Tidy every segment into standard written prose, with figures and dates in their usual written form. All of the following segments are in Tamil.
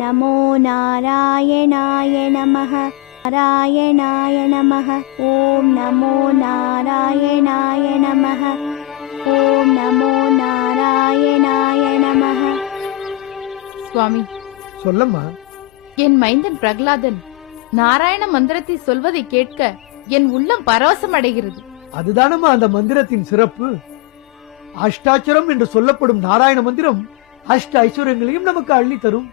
நமோ நாராயணாய நமः நாராயணாய நமः. ஓம் நமோ நாராயணாய நமः. ஓம் நமோ நாராயணாய நமः. சுவாமி, சொல்லம்மா. என் மைந்தன் பிரகலாதன் நாராயண மந்திரத்தை சொல்வதை கேட்க என் உள்ளம் பரவசம் அடைகிறது. அதுதானம்மா அந்த மந்திரத்தின் சிறப்பு. அஷ்டாட்சரம் என்று சொல்லப்படும் நாராயண மந்திரம் அஷ்ட ஐஸ்வர்யங்களையும் நமக்கு அள்ளி தரும்.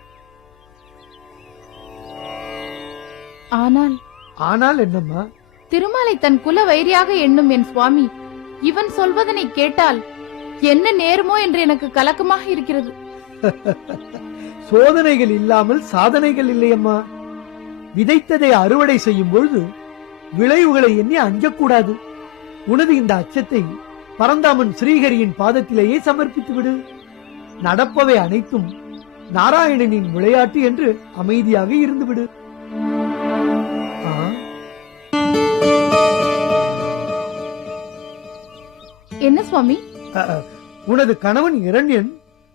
ஆனால் என்னம்மா? திருமாலை தன் குல வைரியாக எண்ணும் என் சுவாமி இவன் சொல்வதனை கேட்டால் என்ன நேருமோ என்று எனக்கு கலக்கமாக இருக்கிறது. சோதனைகள் இல்லாமல் சாதனைகள் இல்லையம்மா. விதைத்ததை அறுவடை செய்யும் பொழுது விளைவுகளை எண்ணி அஞ்சக்கூடாது. உனது இந்த அச்சத்தை பரந்தாமன் ஸ்ரீஹரியின் பாதத்திலேயே சமர்ப்பித்து விடு. நடப்பவை அனைத்தும் நாராயணனின் விளையாட்டு என்று அமைதியாக இருந்துவிடு. என்ன சுவாமி? உனது கணவன் இரண்யன்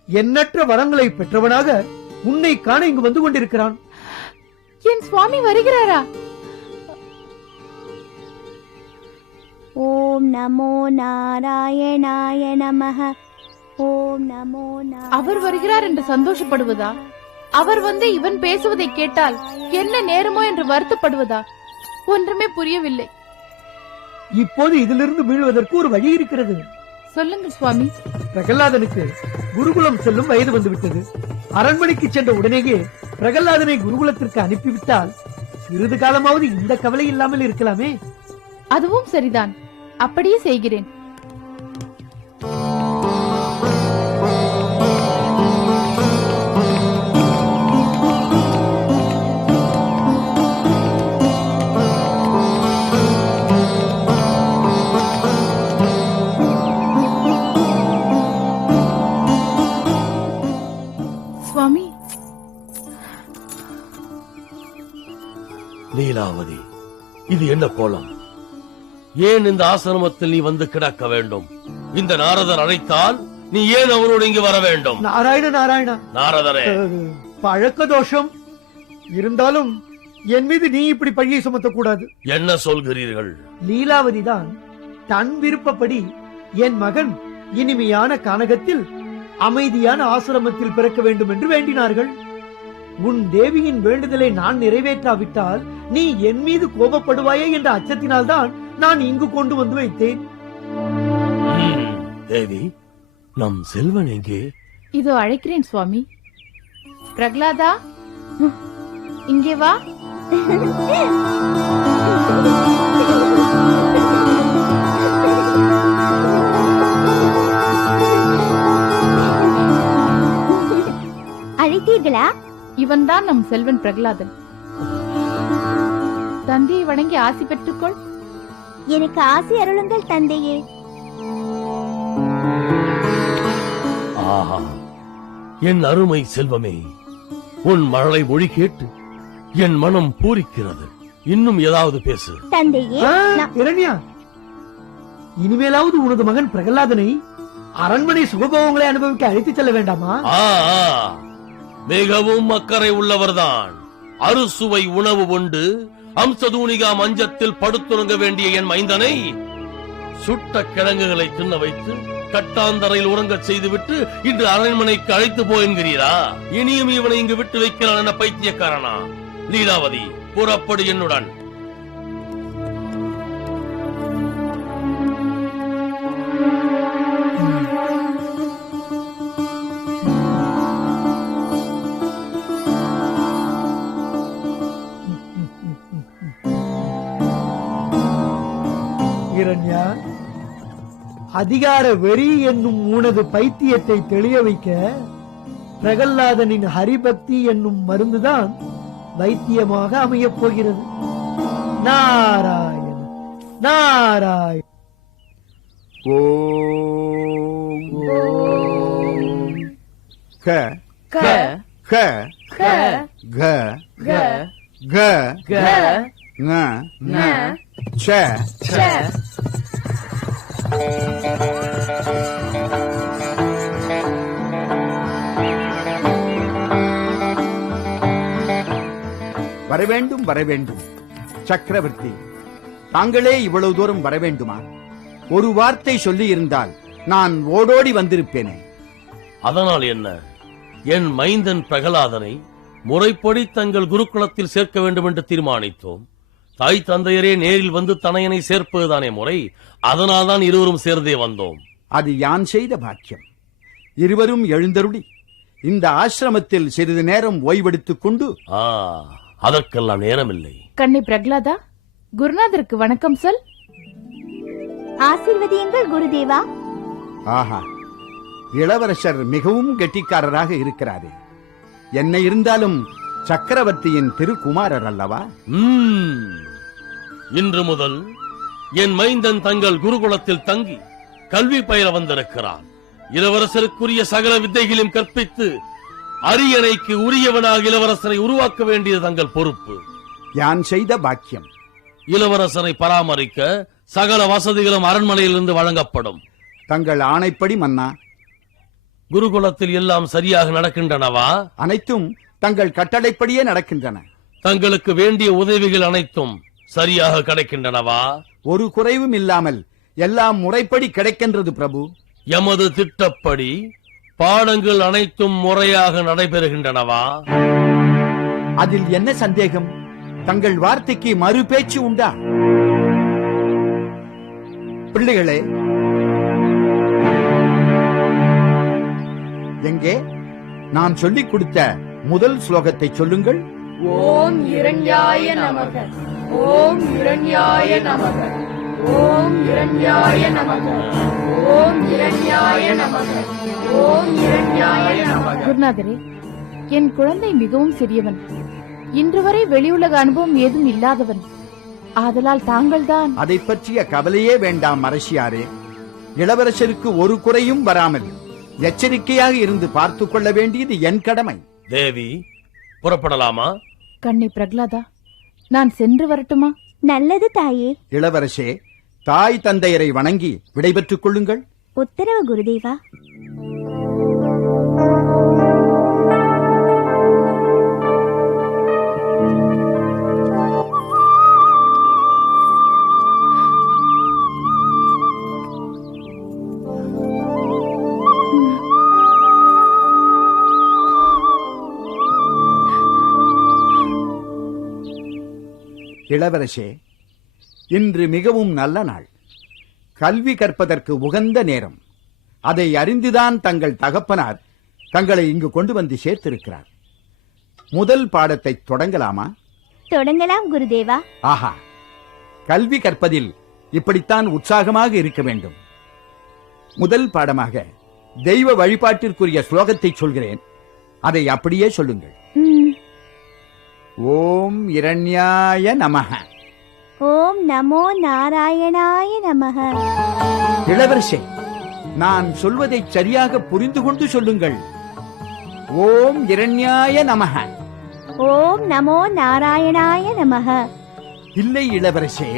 எண்ணற்ற வரங்களை பெற்றவனாக உன்னை காண இங்கு வந்து கொண்டிருக்கிறான். என் சுவாமி வருகிறாரா? ஓம் நமோ நாராயணாய நமः. ஓம் நமோ அவர் வருகிறார் என்று சந்தோஷப்படுவதா? அவர் வந்து இவன் பேசுவதை கேட்டால் என்ன நேருமோ என்று வருத்தப்படுவதா? ஒன்றுமே புரியவில்லை. இப்போது இதிலிருந்து மீள்வதற்கு ஒரு வழி இருக்கிறது. சொல்லுங்கள் சுவாமி. பிரகலாதனுக்கு குருகுலம் செல்லும் வயது வந்துவிட்டது. அரண்மனைக்கு சென்ற உடனேயே பிரகலாதனை குருகுலத்திற்கு அனுப்பிவிட்டால் சிறிது காலமாவது இந்த கவலை இல்லாமல் இருக்கலாமே. அதுவும் சரிதான், அப்படியே செய்கிறேன். லீலாவதி, இது என்ன கோலம்? ஏன் இந்த ஆசிரமத்தில் நீ வந்து கிடக்க வேண்டும்? இந்த நாரதர் அழைத்தால் நீ ஏன் அவரோடு இங்கு வர வேண்டும்? நாராயண நாரதரே, பழக்க தோஷம் இருந்தாலும் என் மீது நீ இப்படி பழியை சுமத்தக்கூடாது. என்ன சொல்கிறீர்கள்? லீலாவதி தான் தன் விருப்பப்படி என் மகன் இனிமையான கானகத்தில் அமைதியான ஆசிரமத்தில் பிறக்க வேண்டும் என்று வேண்டினார்கள். உன் தேவியின் வேண்டுதலை நான் நிறைவேற்றாவிட்டால் நீ என் மீது கோபப்படுவாயே என்ற அச்சத்தினால் தான் நான் இங்கு கொண்டு வந்து வைத்தேன். தேவி, நம் செல்வன் எங்கே? இதோ அழைக்கிறேன் சுவாமி. பிரகலாதா, இங்கே வா. அழைத்தீர்களா? இவன் தான் நம் செல்வன் பிரகலாதன். தந்தையை வணங்கி ஆசி பெற்றுக்கொள். எனக்கு ஆசி அருளுங்கள் தந்தையே. ஆஹா, என் அருமை செல்வமே, உன் மழலை மொழி கேட்டு என் மனம் பூரிக்கிறது. இன்னும் ஏதாவது பேசு தந்தையே. இரண்யா, இனிமேலாவது உனது மகன் பிரகலாதனை அரண்மனை சுகபோகங்களை அனுபவிக்க அழைத்து செல்ல வேண்டாமா? மிகவும் அக்கறை உள்ளவர்தான். அறுசுவை உணவு உண்டு அம்சதூனிகா மஞ்சத்தில் படுத்துறங்க வேண்டிய என் மைந்தனை சுட்ட கிழங்குகளை தின்ன வைத்து கட்டாந்தரையில் உறங்கச் செய்துவிட்டு இன்று அரண்மனைக்கு அழைத்து போய்கிறீரா? இனியும் இவனை இங்கு விட்டு வைக்கிறான் என பைத்தியக்காரனா? லீலாவதி, புறப்படு என்னுடன். இரண்யா, அதிகார வெறி என்னும் உனது பைத்தியத்தை தெளிய வைக்க பிரகலாதனின் ஹரிபக்தி என்னும் மருந்துதான் வைத்தியமாக அமையப் போகிறது. நாராயண நாராயண. ஓம் க க க க க க க க ங ந ச ச வரவேண்டும் வரவேண்டும். சக்கரவர்த்தி, தாங்களே இவ்வளவு தூரம் வரவேண்டுமா? ஒரு வார்த்தை சொல்லி இருந்தால் நான் ஓடோடி வந்திருப்பேனே. அதனால் என்ன? என் மைந்தன் பிரகலாதனை முறைப்படி தங்கள் குருகுலத்தில் சேர்க்க வேண்டும் என்று தீர்மானித்தோம். தாய் தந்தையரே நேரில் வந்து தனையனை சேர்ப்பதுதானே முறை. அதனால்தான் இருவரும் சேர்ந்தே வந்தோம். அது யான் செய்த பாக்கியம். இருவரும் எழுந்தருளி இந்த ஆசிரமத்தில் சிறிது நேரம் ஓய்வெடுத்துக் கொண்டு ஆ, அதற்கெல்லாம் நேரமில்லை. கண்ணி பிரகலாதா, குருநாதருக்கு வணக்கம் சொல். ஆசீர்வதியுங்கள் குருதேவா. ஆஹா, இளவரசர் மிகவும் கெட்டிக்காரராக இருக்கிறாரே. என்ன இருந்தாலும் சக்கரவர்த்தியின் திருக்குமாரர் அல்லவா? இன்று முதல் என் மைந்தன் தங்கள் குருகுலத்தில் தங்கி கல்வி பயில வந்திருக்கிறான். இளவரசருக்குரிய சகல வித்தைகளையும் கற்பித்து அரியணைக்கு உரியவனாக இளவரசரை உருவாக்க வேண்டியது தங்கள் பொறுப்பு. யான் செய்த பாக்கியம். இளவரசரை பராமரிக்க சகல வசதிகளும் அரண்மனையிலிருந்து வழங்கப்படும். தங்கள் ஆணைப்படி மன்னா. குருகுலத்தில் எல்லாம் சரியாக நடக்கின்றனவா? அனைத்தும் தங்கள் கட்டளைப்படியே நடக்கின்றன. தங்களுக்கு வேண்டிய உதவிகள் அனைத்தும் சரியாக கிடைக்கின்றனவா? ஒரு குறைவும் இல்லாமல் எல்லாம் முறைப்படி கிடைக்கின்றது பிரபு. எமது திட்டப்படி பாடங்கள் அனைத்தும் முறையாக நடைபெறுகின்றனவா? அதில் என்ன சந்தேகம்? தங்கள் வார்த்தைக்கு மறு பேச்சு உண்டா? பிள்ளைகளே, எங்கே நான் சொல்லிக் கொடுத்த முதல் ஸ்லோகத்தை சொல்லுங்கள். ஓம் இரண்யாய நமக, ஓம் இரண்யாய நமக, ஓம் இரண்யாய நமக, ஓம் இரண்யாய நமக, ஓம் இரண்யாய நமக. குருநாதரே, என் குழந்தை மிகவும் சிறியவன். இன்று வரை வெளியுலக அனுபவம் ஏதும் இல்லாதவன். ஆதலால் தாங்கள்தான். அதை பற்றிய கவலையே வேண்டாம் அரசியாரே. இளவரசருக்கு ஒரு குறையும் வராமல் எச்சரிக்கையாக இருந்து பார்த்துக் கொள்ள வேண்டியது என் கடமை. தேவி, புறப்படலாமா? கண்ணி பிரகலாதா, நான் சென்று வரட்டுமா? நல்லது தாயே. இளவரசே, தாய் தந்தையரை வணங்கி விடைபெற்றுக் கொள்ளுங்கள். உத்தரவு குருதேவா. இளவரசே, இன்று மிகவும் நல்ல நாள். கல்வி கற்பதற்கு உகந்த நேரம். அதை அறிந்துதான் தங்கள் தகப்பனார் தங்களை இங்கு கொண்டு வந்து சேர்த்திருக்கிறார். முதல் பாடத்தை தொடங்கலாமா? தொடங்கலாம் குருதேவா. ஆஹா, கல்வி கற்பதில் இப்படித்தான் உற்சாகமாக இருக்க வேண்டும். முதல் பாடமாக தெய்வ வழிபாட்டிற்குரிய ஸ்லோகத்தை சொல்கிறேன். அதை அப்படியே சொல்லுங்கள். ஓம் இரண்யாய நமஹ. ஓம் நமோ நாராயணாய நமஹ. இளவரசே, நான் சொல்வதை சரியாக புரிந்து கொண்டு சொல்லுங்கள். ஓம் இரண்யாய நமஹ. ஓம் நமோ நாராயணாய நமஹ. இல்லை இளவரசே,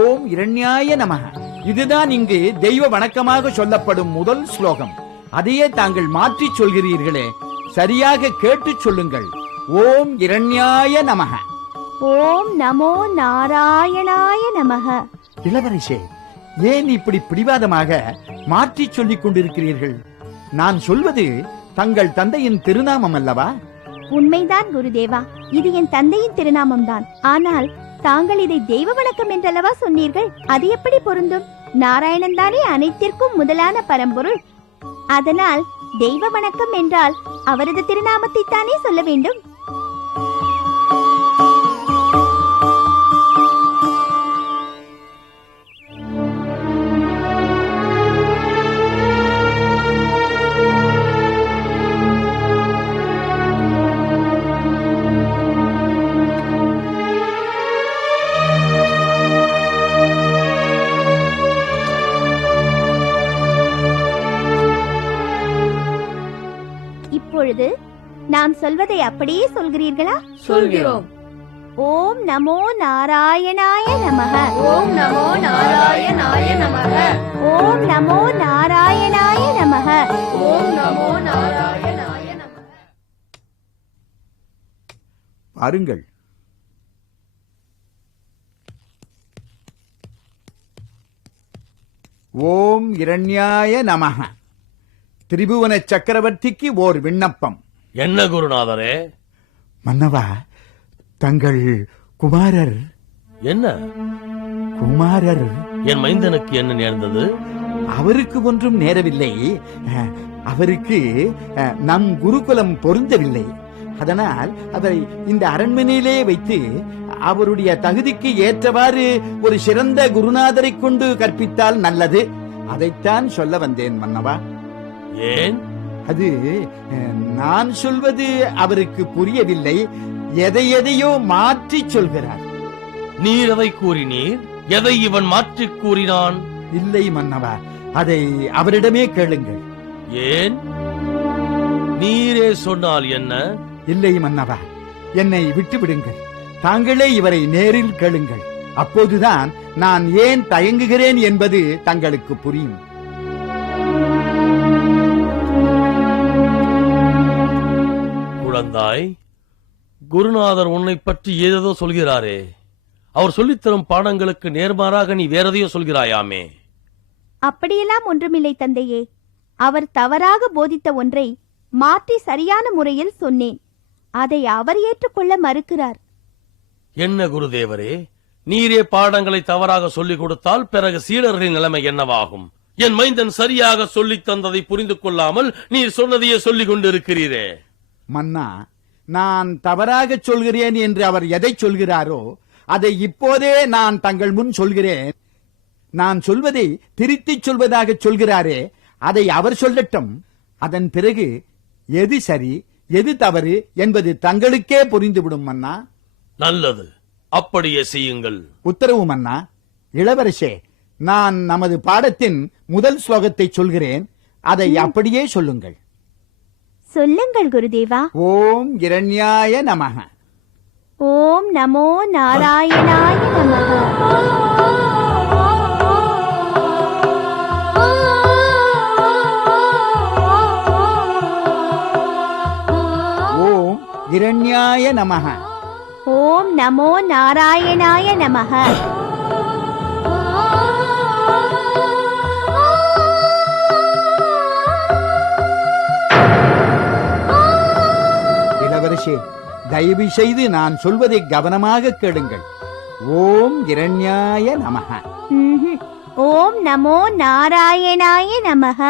ஓம் இரண்யாய நமஹ. இதுதான் இங்கு தெய்வ வணக்கமாக சொல்லப்படும் முதல் ஸ்லோகம். அதையே தாங்கள் மாற்றி சொல்கிறீர்களே. சரியாக கேட்டு சொல்லுங்கள். ஓம் இரண்யாய நமஹ. ஓம் நமோ நாராயணாய நமஹ. இளவரசே, ஏன் இப்படி பிடிவாதமாக மாற்றி சொல்லிக் கொண்டிருக்கிறீர்கள்? நான் சொல்வது தங்கள் தந்தையின் திருநாமம் அல்லவா? உண்மைதான் குருதேவா, இது என் தந்தையின் திருநாமம்தான். ஆனால் தாங்கள் இதை தெய்வ வணக்கம் என்றல்லவா சொன்னீர்கள். அது எப்படி பொருந்தும்? நாராயணன் தானே அனைத்திற்கும் முதலான பரம்பொருள். அதனால் தெய்வ வணக்கம் என்றால் அவரது திருநாமத்தை தானே சொல்ல வேண்டும். நான் சொல்வதை அப்படியே சொல்கிறீர்களா? சொல்கிறோம். ஓம் நமோ நாராயணாய நமக. ஓம் நமோ நாராயணாய நமக. ஓம் நமோ நாராயணாய நமக. ஓம் நமோ நாராயணாய நமக. பாருங்கள், ஓம் இரண்யாய நமஹ. திரிபுவன சக்கரவர்த்திக்கு ஓர் விண்ணப்பம். என்ன குருநாதரே? மன்னவா, தங்கள் குமாரர் என்ன குமாரர் என் மைந்தனுக்கு என்ன நேர்ந்தது? அவருக்கு ஒன்றும் நேரவில்லை. அவருக்கு நம் குருகுலம் பொருந்தவில்லை. அதனால் அவரை இந்த அரண்மனையிலே வைத்து அவருடைய தகுதிக்கு ஏற்றவாறு ஒரு சிறந்த குருநாதரை கொண்டு கற்பித்தால் நல்லது. அதைத்தான் சொல்ல வந்தேன் மன்னவா. ஏன்? அது நான் சொல்வது அவருக்கு புரியவில்லை. எதையோ மாற்றி சொல்கிறார். நீர் எதை கூறினீர்? எதை இவன் மாற்றிக் கூறினான்? இல்லை மன்னவா, அதை அவரிடமே கேளுங்கள். ஏன்? நீரே சொன்னால் என்ன? இல்லை மன்னவா, என்னை விட்டுவிடுங்கள். தாங்களே இவரை நேரில் கேளுங்கள். அப்போதுதான் நான் ஏன் தயங்குகிறேன் என்பது தங்களுக்கு புரியும். குழந்தாய், குருநாதர் உன்னை பற்றி ஏதேதோ சொல்கிறாரே. அவர் சொல்லித்தரும் பாடங்களுக்கு நேர்மாறாக நீ வேறதையோ சொல்கிறாயாமே. அப்படியெல்லாம் ஒன்றுமில்லை தந்தையே. அவர் தவறாக போதித்த ஒன்றை மாற்றி சரியான முறையில் சொன்னேன். அதை அவர் ஏற்றுக்கொள்ள மறுக்கிறார். என்ன குருதேவரே, நீரே பாடங்களை தவறாக சொல்லிக் கொடுத்தால் பிறகு சீடர்களின் நிலைமை என்னவாகும்? என் மைந்தன் சரியாக சொல்லித் தந்ததை புரிந்து கொள்ளாமல் நீர் சொன்னதையே சொல்லிக் கொண்டிருக்கிறீரே. மன்னா, நான் தவறாக சொல்கிறேன் என்று அவர் எதை சொல்கிறாரோ அதை இப்போதே நான் தங்கள் முன் சொல்கிறேன். நான் சொல்வதை திருத்திச் சொல்வதாக சொல்கிறாரே, அதை அவர் சொல்லட்டும். அதன் பிறகு எது சரி எது தவறு என்பது தங்களுக்கே புரிந்துவிடும் மன்னா. நல்லது, அப்படியே செய்யுங்கள். உத்தரவு மன்னா. இளவரசே, நான் நமது பாடத்தின் முதல் ஸ்லோகத்தை சொல்கிறேன். அதை அப்படியே சொல்லுங்கள். சொல்லுங்கள் குருதேவா. ஓம் இரண்யாய நமஹ. ஓம் நமோ நாராயணாய நமக. ஓம் இரண்யாய நமஹ. ஓம் நமோ நாராயணாய நமக. இளவரசே, தயவு செய்து நான் சொல்வதை கவனமாக கேளுங்கள். ஓம் இரண்யாய நமஹ. ஓம் நமோ நாராயணாய நமக.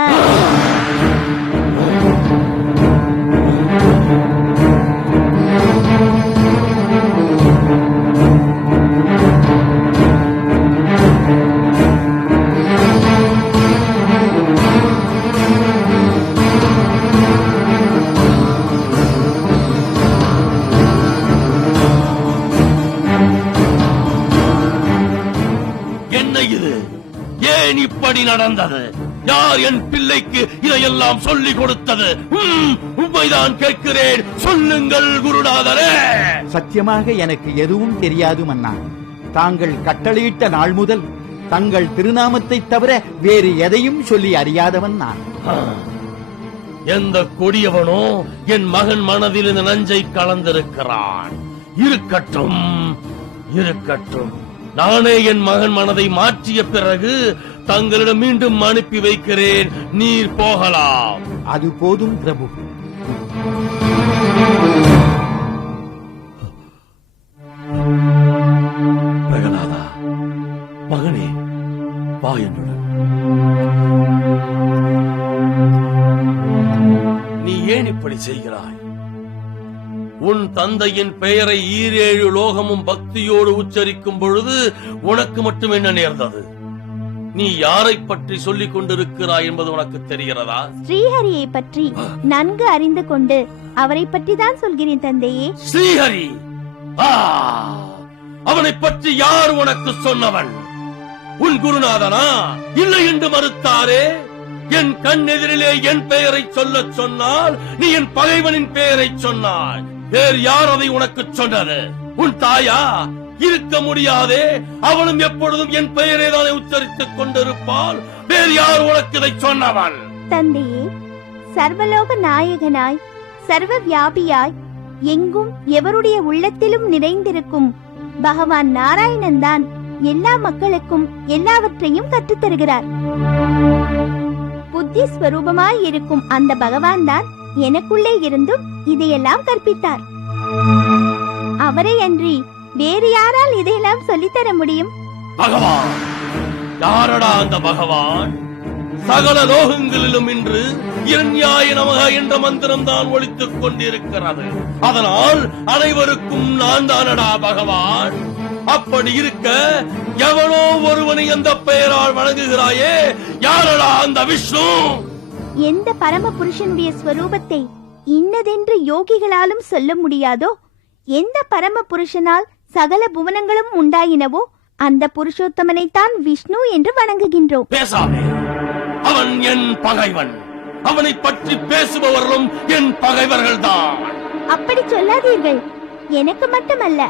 ஏன் இப்படி நடந்தது? யார் என் பிள்ளைக்கு இதையெல்லாம் சொல்லிக் கொடுத்தது? உண்மைதான் கேட்கிறேன், சொல்லுங்கள் குருநாதரே. சத்தியமாக எனக்கு எதுவும் தெரியாது மன்னா. தாங்கள் கட்டளையிட்ட நாள் முதல் தங்கள் திருநாமத்தை தவிர வேறு எதையும் சொல்லி அறியாதவன் நான். எந்த கொடியவனோ என் மகன் மனதில் இந்த நஞ்சை கலந்திருக்கிறான். இருக்கட்டும் இருக்கட்டும், நானே என் மகன் மனதை மாற்றிய பிறகு தங்களிடம் மீண்டும் அனுப்பி வைக்கிறேன். நீர் போகலாம். அது போதும் பிரபு. பிரகலாதா, மகனே, வா என்னுடன். நீ ஏன் இப்படி செய்கிறாய்? உன் தந்தையின் பெயரை 7 லோகமும் பக்தியோடு உச்சரிக்கும் பொழுது உனக்கு மட்டும் என்ன நேர்ந்தது? நீ யாரை பற்றி சொல்லிக் கொண்டிருக்கிறாய் என்பது உனக்கு தெரிகிறதா? ஸ்ரீஹரியை பற்றி நன்கு அறிந்து கொண்டு அவரை பற்றி தான் சொல்கிறேன் தந்தையே. ஸ்ரீஹரி? அவனை பற்றி யார் உனக்கு சொன்னவன்? உன் குருநாதனா? இல்லை என்று மறுத்தாரே. என் கண்ணெதிரிலே என் பெயரை சொல்லச் சொன்னால் நீ என் பகைவனின் பெயரை சொன்னாய். வேறு யார் அதை உனக்கு சொன்னது? உன் தாயா? இருக்க முடியாதே, அவளும் எப்பொழுதும் என் பெயரை தானே உச்சரித்துக் கொண்டிருப்பாள். வேறு யார் உனக்கு இதை சொன்னவன்? தந்தையே, சர்வலோக நாயகனாய் சர்வ வியாபியாய் எங்கும் எவருடைய உள்ளத்திலும் நிறைந்திருக்கும் பகவான் நாராயணன் தான் எல்லா மக்களுக்கும் எல்லாவற்றையும் கற்றுத் தருகிறார். புத்தி ஸ்வரூபமாய் இருக்கும் அந்த பகவான் தான் எனக்குள்ளே இருந்தும் இதையெல்லாம் கற்பித்தார். அவரை அன்றி வேறு யாரால் இதையெல்லாம் சொல்லித்தர முடியும்? பகவான் யாரடா அந்த பகவான்? சகல லோகங்களிலும் இன்று இரண்யாய நமக என்ற மந்திரம் தான் ஒலித்துக் கொண்டிருக்கிறது. அதனால் அனைவருக்கும் நான் தானடா பகவான். அப்படி இருக்க எவனோ ஒருவனை அந்த பெயரால் வணங்குகிறாயே, யாரடா அந்த விஷ்ணு? எந்த பரம புருஷனுடைய ஸ்வரூபத்தை இன்னதென்று யோகிகளாலும் சொல்ல முடியாதோ, எந்த பரம புருஷனால் சகல புவனங்களும் உண்டாயினவோ அந்த புருஷோத்தமனைத்தான் விஷ்ணு என்று வணங்குகின்றோம். பேசாதே, அவன் என் பகைவன். அவனை பற்றி பேசுபவர்களும் என் பகைவர்கள் தான். அப்படி சொல்லாதீர்கள். எனக்கு மட்டுமல்ல,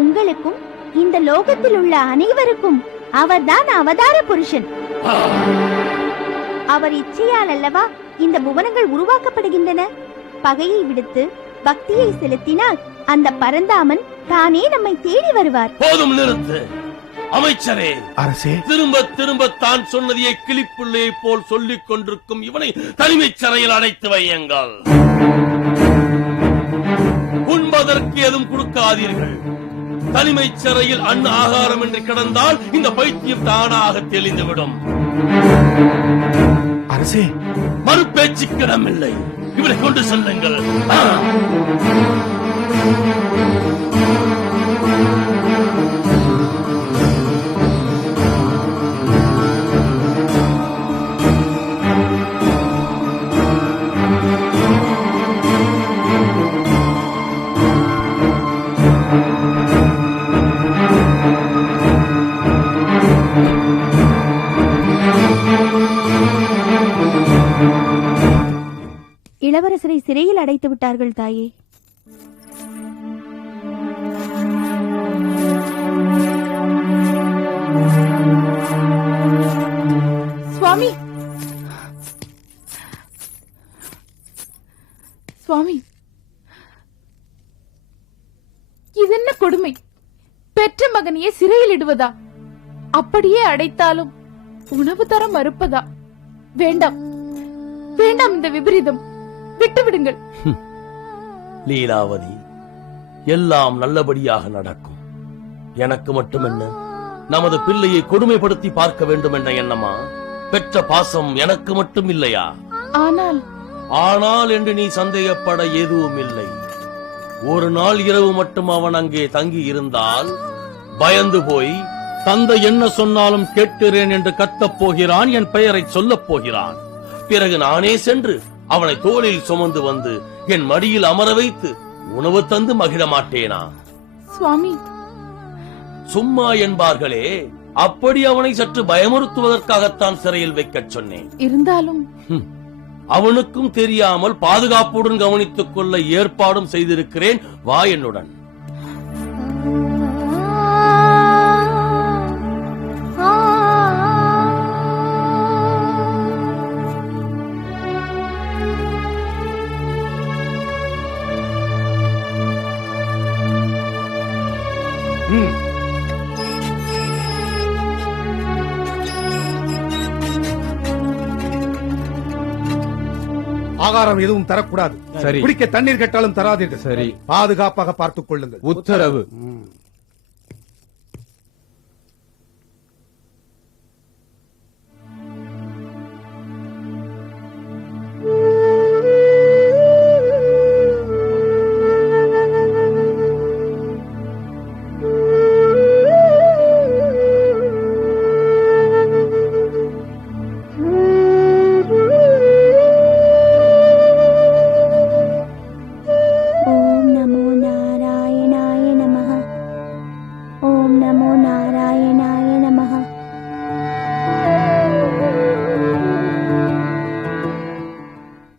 உங்களுக்கும் இந்த லோகத்தில் உள்ள அனைவருக்கும் அவர்தான் அவதார புருஷன். அவர் இச்சையால் அல்லவா இந்த புவனங்கள் உருவாக்கப்படுகின்றன. பகையை விடுத்து பக்தியை செலுத்தினால் அந்த பரந்தாமன் தானே நம்மை தேடி வருவார். போதும், நிறுத்து. அமைச்சரே, அரசே, திரும்ப திரும்ப தான் சொன்னதையே கிளிப்புள்ளே போல் சொல்லிக் கொண்டிருக்கும் இவனை தனிமைச் சிறையில் அடைத்து வையுங்கள். உண்பதற்கு எதுவும் கொடுக்காதீர்கள். தனிமைச் சிறையில் ஆகாரம் என்று கிடந்தால் இந்த பைத்தியம் தானாக தெளிந்துவிடும். அரசே, மறுபேச்சுக்கு இடமில்லை. இவனை கொண்டு செல்லுங்கள். இளவரசரை சிறையில் அடைத்து விட்டார்கள் தாயே. சுவாமி, சுவாமி, இதென்ன கொடுமை? பெற்ற மகனையே சிறையில் இடுவதா? அப்படியே அடைத்தாலும் உணவு தர மறுப்பதா? வேண்டாம், வேண்டாம், இந்த விபரீதம் விட்டு விடுங்கள். லீலாவதி, எல்லாம் நல்லபடியாக நடக்கும். எனக்கு மட்டும் என்ன, நமது பிள்ளையை கொடுமைப்படுத்தி பார்க்க வேண்டும் என்ற எண்ணமா? பெற்ற பாசம் எனக்கு மட்டும் இல்லையா? ஆனால் என்று நீ சந்தேகப்பட எதுவும் இல்லை. ஒரு நாள் இரவு மட்டும் அவன் அங்கே தங்கி இருந்தால் பயந்து போய் தந்தை என்ன சொன்னாலும் கேட்கிறேன் என்று கத்தப் போகிறான். என் பெயரை சொல்லப் போகிறான். பிறகு நானே சென்று அவனை தோளில் சுமந்து வந்து என் மடியில் அமர வைத்து உணவு தந்து மகிழ மாட்டேனா? சுவாமி, சும்மா என்பார்களே, அப்படி அவனை சற்று பயமுறுத்துவதற்காகத்தான் சிறையில் வைக்கச் சொன்னேன். இருந்தாலும் அவனுக்கும் தெரியாமல் பாதுகாப்புடன் கவனித்துக் கொள்ள ஏற்பாடும் செய்திருக்கிறேன். வா என்னுடன். ஆகாரம் எதுவும் தரக்கூடாது. சரி. குடிக்க தண்ணீர் கேட்டாலும் தராதீர்கள். சரி. பாதுகாப்பாக பார்த்துக் கொள்ளுங்கள். உத்தரவு.